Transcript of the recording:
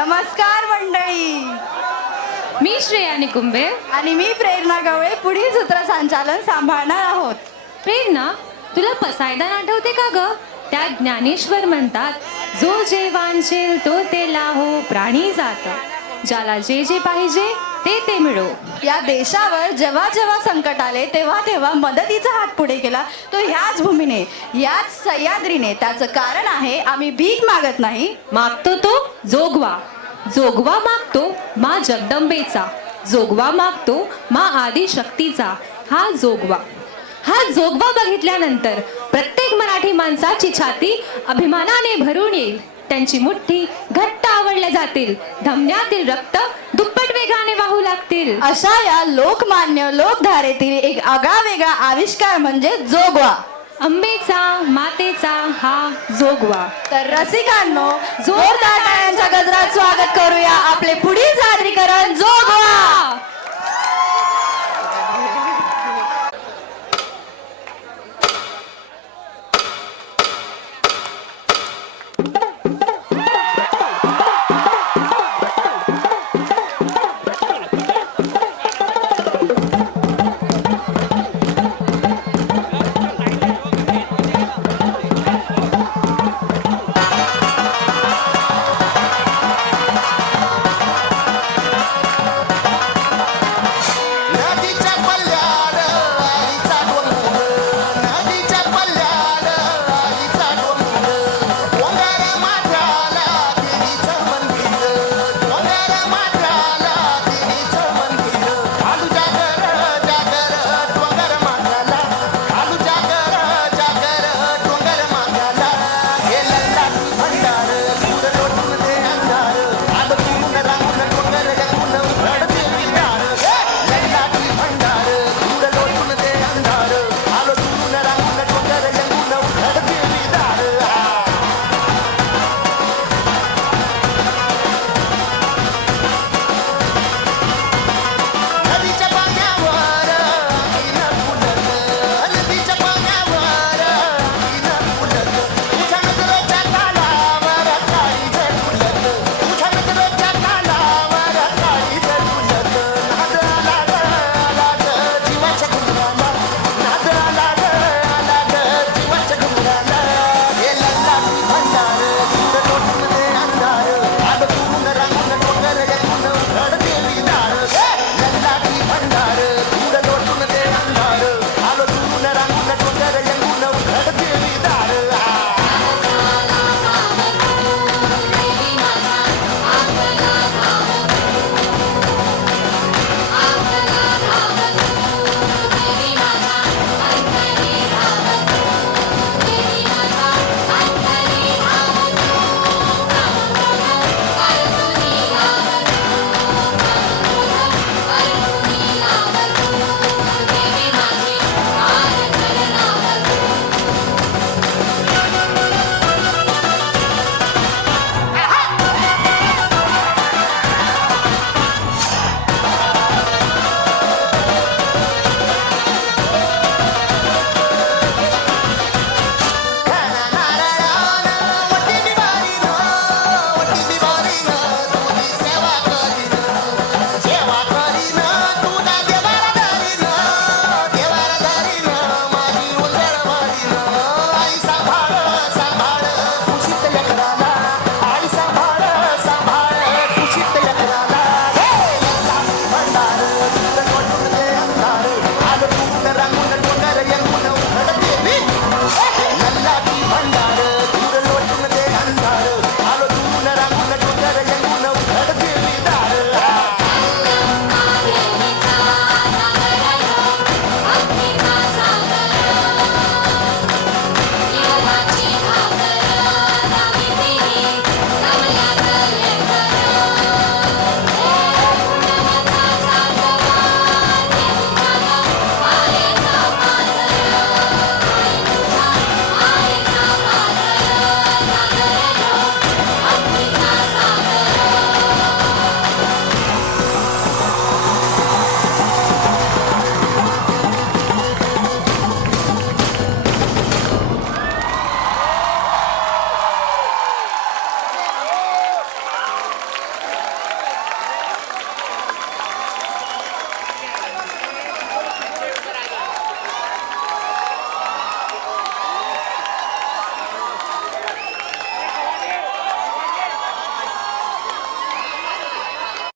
नमस्कार मंडळी. मी श्रेया निकुंबे आणि मी प्रेरणा गवळे पुढील सूत्रसंचालन सांभाळणार आहोत. प्रेरणा, तुला पसायदान आठवते का ग? त्या ज्ञानेश्वर म्हणतात, जो जे वांछेल तो ते लाहो प्राणी जात, ज्याला जे जे पाहिजे ते ते मिळो. या देशावर जेव्हा जेव्हा संकट आले तेव्हा तेव्हा मदतीचा हात पुढे केला तो ह्याच भूमीने, याच सह्याद्रीने. त्याचं कारण आहे आम्ही भीक मागत नाही, मागतो तो जोगवा. जोगवा मागतो मा जगदंबेचा, जोगवा मागतो मा आदि शक्तीचा. हा जोगवा बघितल्यानंतर प्रत्येक मराठी माणसाची छाती अभिमानाने भरून येईल. त्यांची मुठ्ठी घट्ट आवडल्या जातील. धमन्यातील रक्त दुप्पट वेगाने वाहू लागतील. अशा या लोकमान्य लोकधारेतील एक आगळा आविष्कार म्हणजे जोगवा. अंबेचा मातेचा हा जोगवा. तर रसिकांनो, जोरदार टाळ्यांच्या गजरात स्वागत करूया आपले पुढील सादरीकरण जोगवा.